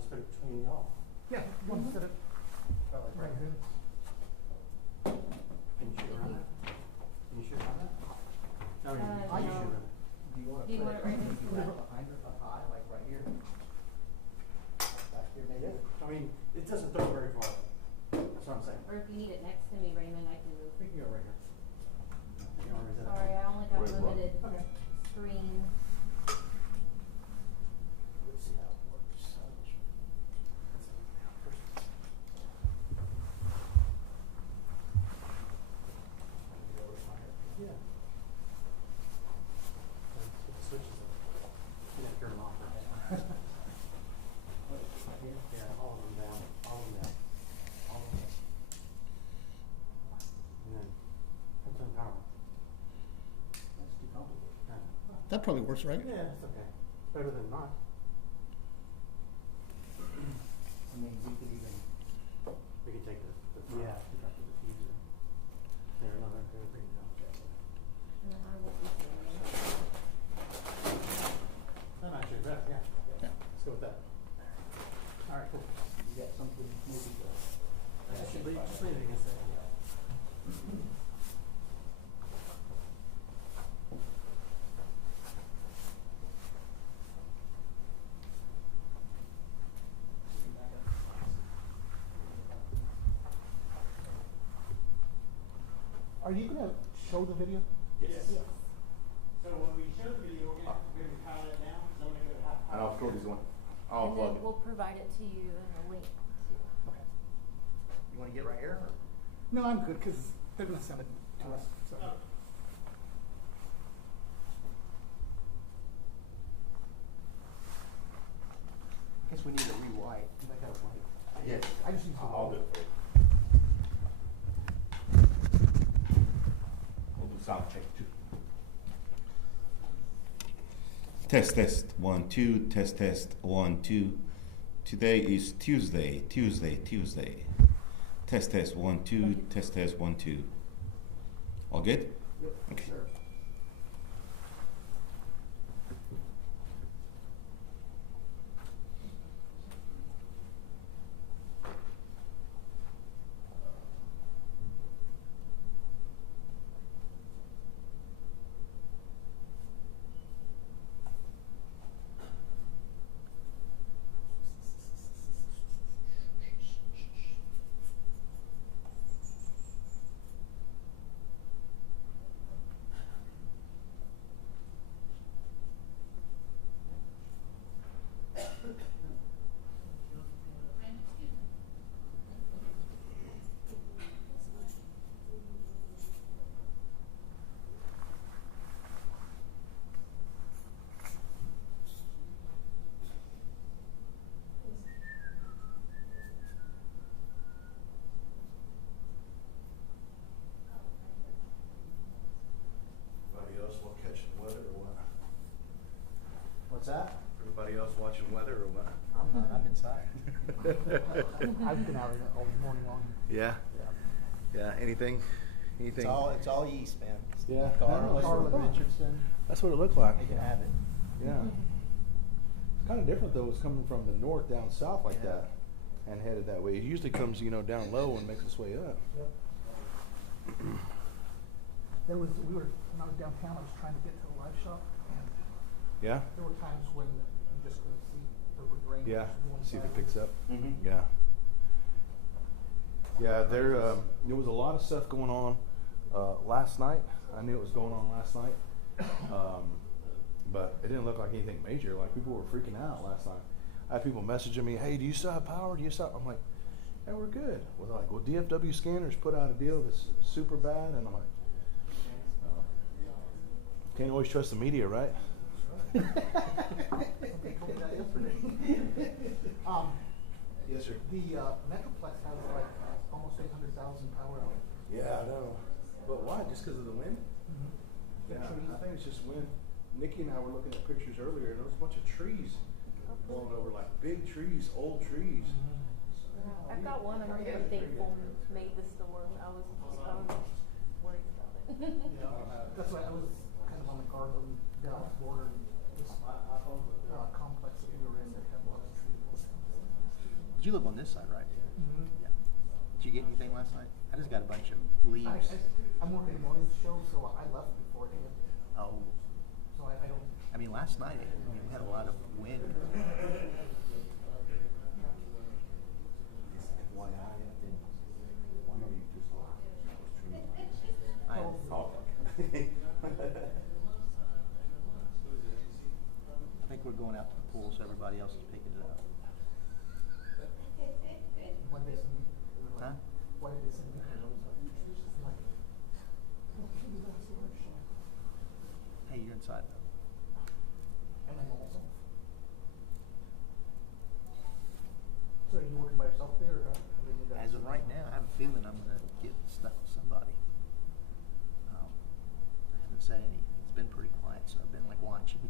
just put it between y'all. Yeah, you want to set it about like right here. Can you shoot around that? Can you shoot around that? No, you no. shoot around it. Do you want to Do you put want it it right maybe here? right behind it, up high, like right here? Back here, maybe? I mean, it doesn't throw very far. That's what I'm saying. Or if you need it next to me, Raymond, I can move. We can go right here. You can always have it. Sorry, I only got Where's what? limited Okay. screen. Let's see how it works. Yeah. Put the switches up. You have to turn them off. Yeah, all of them down. All of them down. All of them down. And then turn power. That's too complicated. Yeah. That probably works, right? Yeah, it's okay. It's better than not. I mean, we could even. We could take the yeah, back to the diffuser. There, no, they're going to bring it down. And then I will be doing it. I'm actually better, yeah. Yeah. Let's go with that. All right, cool. You got something maybe to. Just leave it against that. Are you gonna show the video? Yes. So when we show the video, we're going to power it down, so I'm going to go half And I'll throw these one. I'll And plug then it. we'll provide it to you in a link too. Okay. You want to get right here? Or? No, I'm good because they're gonna send it to us. So. I guess we need a rewrite. I got a white. Yes. I just need to. I'll do it for you. We'll do sound check too. Test, test, 1, 2, test, test, 1, 2. Today is Tuesday. Test, test, 1, 2, test, test, 1, 2. All good? Yep. Okay. Sure. Everybody else want catching weather or what? What's that? Everybody else watching weather or what? I'm not. I'm inside. I've been out all morning long. Yeah. Yeah. Yeah. Anything? It's all yeast, man. Yeah. Carla Richardson. That's what it looked like. They can have it. Yeah. It's kind of different though. It's coming from the north down south like Yeah. that, and headed that way. It usually comes, down low and makes its way up. We were when I was downtown. I was trying to get to the live shop, and Yeah. there were times when you just couldn't see the rain. Yeah. just See if going it picks up. Mhm. Yeah. Yeah. There was a lot of stuff going on last night. I knew it was going on last night, but it didn't look like anything major. Like people were freaking out last night. I had people messaging me, "Hey, do you still have power? Do you still?" I'm like, "Yeah, we're good." Well, like, "Well, DFW Scanners put out a deal that's super bad," and I'm like, "Can't always trust the media, right?" They told me that yesterday. Yes, sir. The Metroplex has like almost 800,000 power hours. Yeah, I know. But why? Just because of the wind? Yeah, I think it's just wind. Nikki and I were looking at pictures earlier, and there was a bunch of trees blowing over, like big trees, old trees. I've got one over here thankful made the storm. I was worried about it. That's why I was kind of on the Garland Dallas border. This complex that we were in that had a lot of trees. You live on this side, right? Mm-hmm. Yeah. Did you get anything last night? I just got a bunch of leaves. I'm working the morning show, so I left beforehand. Oh. So I don't. I mean, last night, we had a lot of wind. I think we're going out to the pool, so everybody else is picking it up. When they send me, Huh? why did they send me? Like, Hey, you're inside though. am I also? So are you working by yourself there, or how do you do that? As of right now, I have a feeling I'm going to get stuck with somebody. I haven't said anything. It's been pretty quiet, so I've been like watching.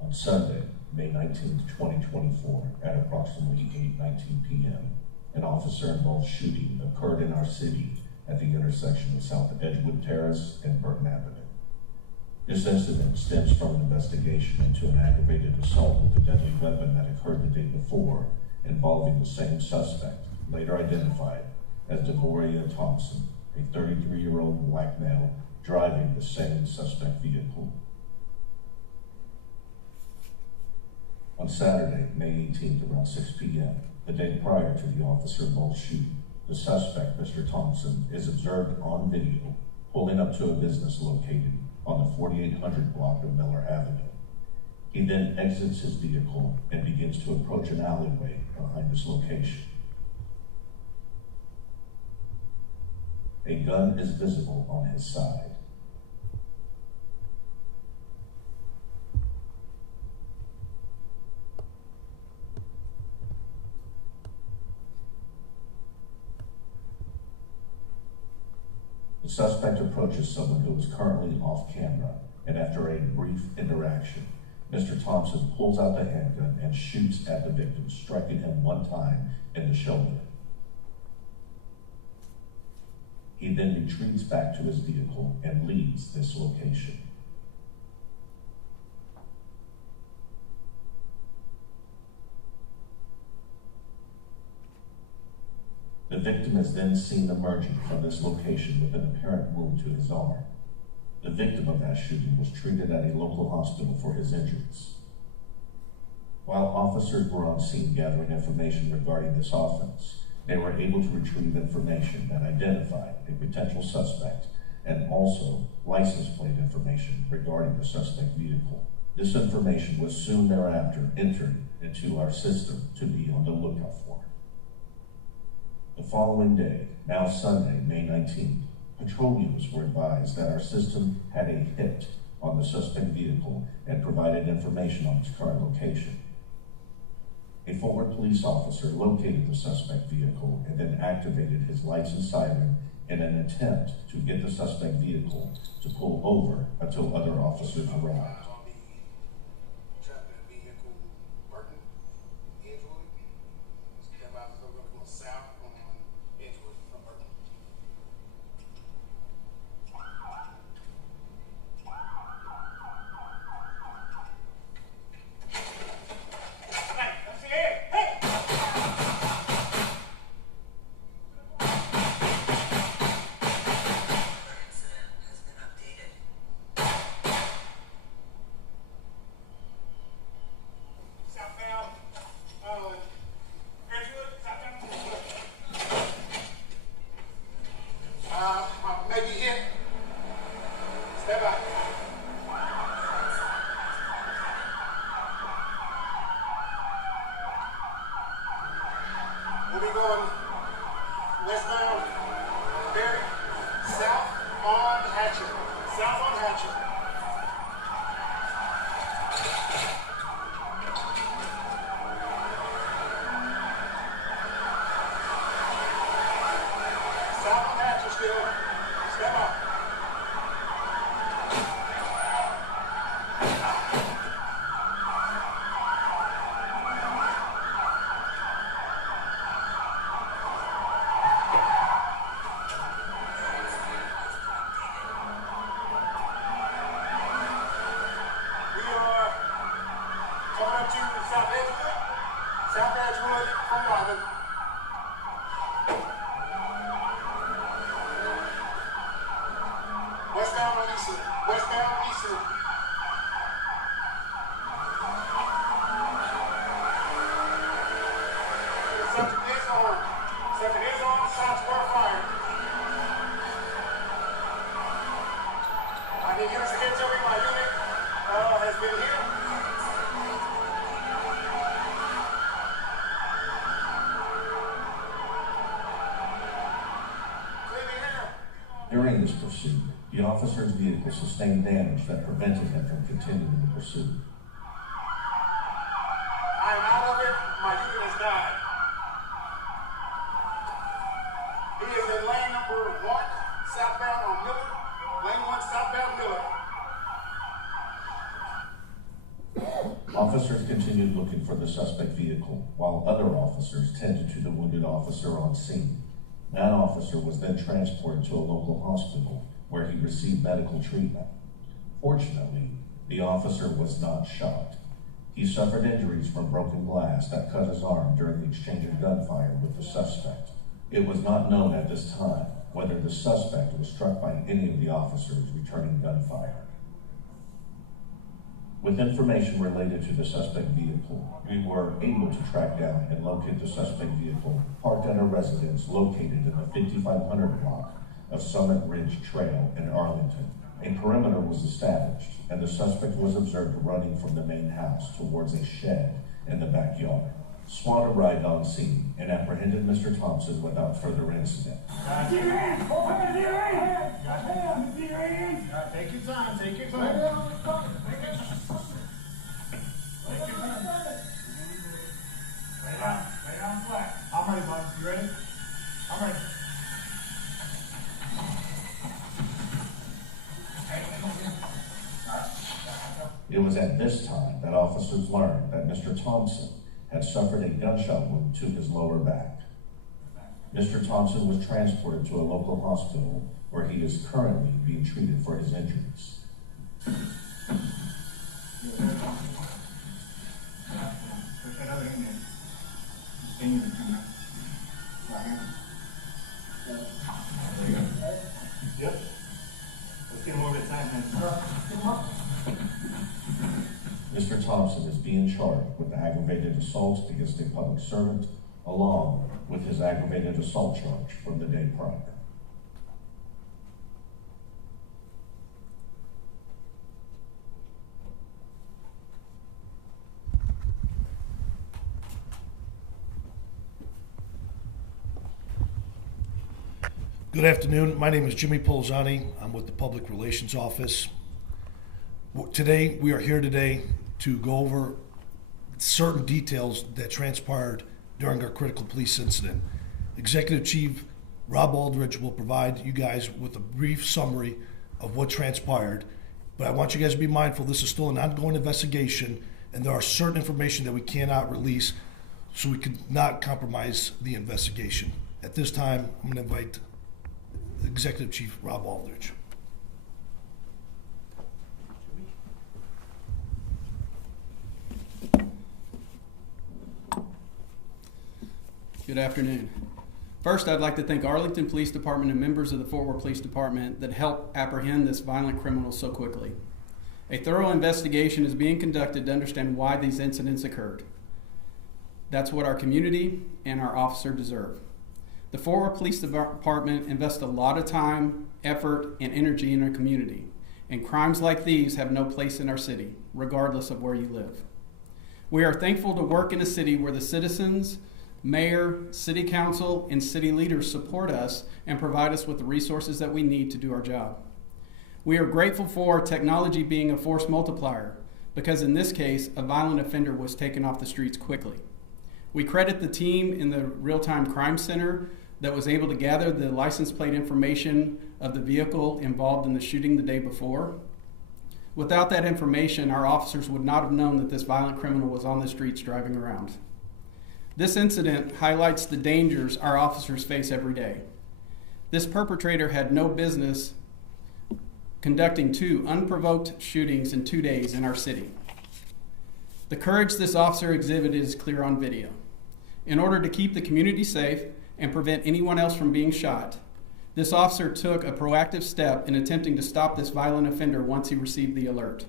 On Sunday, May 19th, 2024, at approximately 8:19 p.m., an officer-involved shooting occurred in our city at the intersection of South Edgewood Terrace and Burton Avenue. This incident stems from an investigation into an aggravated assault with a deadly weapon that occurred the day before, involving the same suspect, later identified as Devoria Thompson, a 33-year-old black male driving the same suspect vehicle. On Saturday, May 18th, around 6 p.m., the day prior to the officer-involved shooting, the suspect, Mr. Thompson, is observed on video pulling up to a business located on the 4800 block of Miller Avenue. He then exits his vehicle and begins to approach an alleyway behind this location. A gun is visible on his side. The suspect approaches someone who is currently off camera, and after a brief interaction, Mr. Thompson pulls out the handgun and shoots at the victim, striking him one time in the shoulder. He then retreats back to his vehicle and leaves this location. The victim is then seen emerging from this location with an apparent wound to his arm. The victim of that shooting was treated at a local hospital for his injuries. While officers were on scene gathering information regarding this offense, they were able to retrieve information that identified a potential suspect and also license plate information regarding the suspect vehicle. This information was soon thereafter entered into our system to be on the lookout for. The following day, now Sunday, May 19th, patrol units were advised that our system had a hit on the suspect vehicle and provided information on its current location. A former police officer located the suspect vehicle and then activated his lights and siren in an attempt to get the suspect vehicle to pull over until other officers arrived. During this pursuit, the officer's vehicle sustained damage that prevented him from continuing the pursuit. I am out of it. My unit has died. He is in lane number 1, southbound on Miller. Lane 1, southbound Miller. Officers continued looking for the suspect vehicle, while other officers tended to the wounded officer on scene. That officer was then transported to a local hospital where he received medical treatment. Fortunately, the officer was not shot. He suffered injuries from broken glass that cut his arm during the exchange of gunfire with the suspect. It was not known at this time whether the suspect was struck by any of the officers returning gunfire. With information related to the suspect vehicle, we were able to track down and locate the suspect vehicle parked at a residence located in the 5500 block of Summit Ridge Trail in Arlington. A perimeter was established, and the suspect was observed running from the main house towards a shed in the backyard. SWAT arrived on scene and apprehended Mr. Thompson without further incident. Take your time, take your time. Lay down flat. I'm ready, bud. You ready? I'm ready. It was at this time that officers learned that Mr. Thompson had suffered a gunshot wound to his lower back. Mr. Thompson was transported to a local hospital where he is currently being treated for his injuries. Push that other hand in. Stay in there. Right here. There you go. Yep. Let's get him over the time, man. Get him up. Mr. Thompson is being charged with aggravated assault against a public servant, along with his aggravated assault charge from the day prior. Good afternoon. My name is Jimmy Polzani. I'm with the Public Relations Office. Today, we are here today to go over certain details that transpired during our critical police incident. Executive Chief Rob Aldridge will provide you guys with a brief summary of what transpired, but I want you guys to be mindful this is still an ongoing investigation and there are certain information that we cannot release so we could not compromise the investigation. At this time, I'm going to invite Executive Chief Rob Aldridge. Good afternoon. First, I'd like to thank Arlington Police Department and members of the Fort Worth Police Department that helped apprehend this violent criminal so quickly. A thorough investigation is being conducted to understand why these incidents occurred. That's what our community and our officer deserve. The Fort Worth Police Department invests a lot of time, effort, and energy in our community, and crimes like these have no place in our city, regardless of where you live. We are thankful to work in a city where the citizens, mayor, city council, and city leaders support us and provide us with the resources that we need to do our job. We are grateful for technology being a force multiplier, because in this case, a violent offender was taken off the streets quickly. We credit the team in the Real-Time Crime Center that was able to gather the license plate information of the vehicle involved in the shooting the day before. Without that information, our officers would not have known that this violent criminal was on the streets driving around. This incident highlights the dangers our officers face every day. This perpetrator had no business conducting 2 unprovoked shootings in 2 days in our city. The courage this officer exhibited is clear on video. In order to keep the community safe and prevent anyone else from being shot, this officer took a proactive step in attempting to stop this violent offender once he received the alert.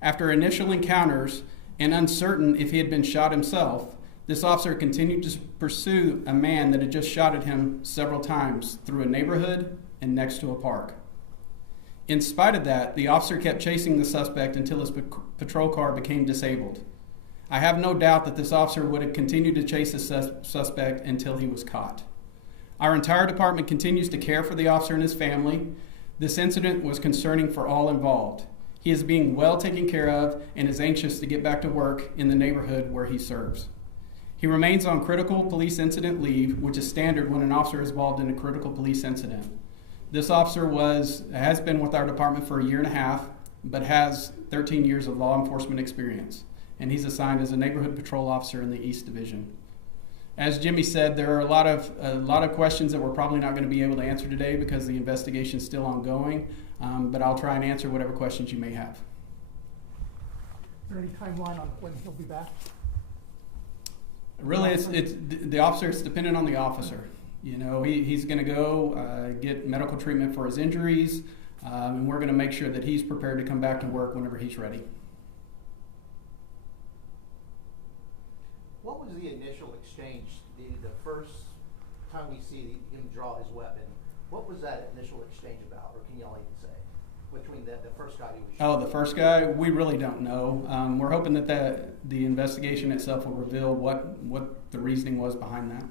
After initial encounters and uncertain if he had been shot himself, this officer continued to pursue a man that had just shot at him several times through a neighborhood and next to a park. In spite of that, the officer kept chasing the suspect until his patrol car became disabled. I have no doubt that this officer would have continued to chase the suspect until he was caught. Our entire department continues to care for the officer and his family. This incident was concerning for all involved. He is being well taken care of and is anxious to get back to work in the neighborhood where he serves. He remains on critical police incident leave, which is standard when an officer is involved in a critical police incident. This officer has been with our department for 1.5 years, but has 13 years of law enforcement experience, and he's assigned as a neighborhood patrol officer in the East Division. As Jimmy said, there are a lot of questions that we're probably not going to be able to answer today because the investigation is still ongoing, but I'll try and answer whatever questions you may have. Is there any timeline on when he'll be back? Really, it's the officer. It's dependent on the officer. You know, he's going to go get medical treatment for his injuries, and we're going to make sure that he's prepared to come back to work whenever he's ready. What was the initial exchange, the first time we see him draw his weapon? What was that initial exchange about, or can y'all even say, between the first guy he was shooting? Oh, the first guy? We really don't know. We're hoping that the investigation itself will reveal what the reasoning was behind that.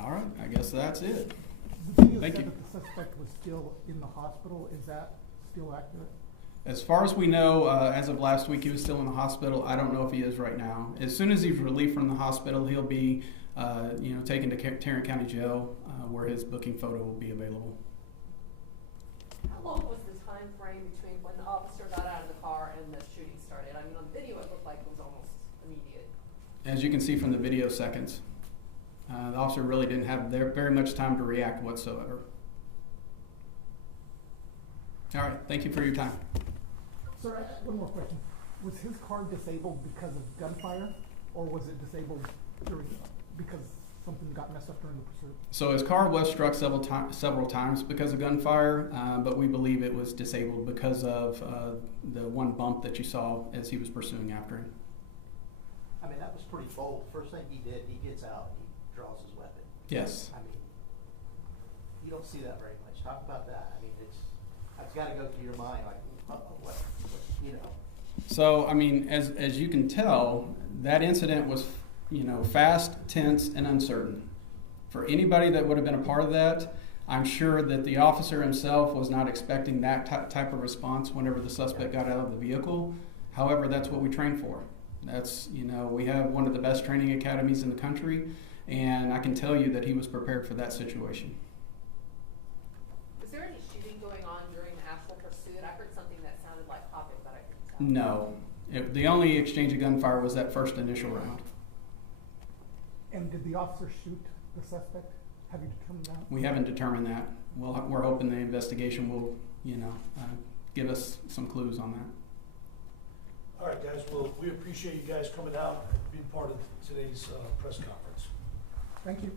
All right, I guess that's it. The video Thank said you. that the suspect was still in the hospital. Is that still accurate? As far as we know, as of last week, he was still in the hospital. I don't know if he is right now. As soon as he's relieved from the hospital, he'll be taken to Tarrant County Jail, where his booking photo will be available. How long was the time frame between when the officer got out of the car and the shooting started? I mean, on video it looked like it was almost immediate. As you can see from the video seconds, the officer really didn't have very much time to react whatsoever. All right, thank you for your time. Sir, one more question. Was his car disabled because of gunfire, or was it disabled because something got messed up during the pursuit? So his car was struck several times because of gunfire, but we believe it was disabled because of the one bump that you saw as he was pursuing after him. I mean, that was pretty bold. First thing he did, he gets out, he draws his weapon. Yes. I mean, you don't see that very much. Talk about that. I mean, it's got to go through your mind, like, what, you know. So, I mean, as you can tell, that incident was, fast, tense, and uncertain. For anybody that would have been a part of that, I'm sure that the officer himself was not expecting that type of response whenever the suspect got out of the vehicle. However, that's what we train for. That's, we have one of the best training academies in the country, and I can tell you that he was prepared for that situation. Was there any shooting going on during the actual pursuit? I heard something that sounded like popping, but I couldn't tell. No. The only exchange of gunfire was that first initial round. And did the officer shoot the suspect? Have you determined that? We haven't determined that. We're hoping the investigation will, give us some clues on that. All right, guys, well, we appreciate you guys coming out and being part of today's press conference. Thank you.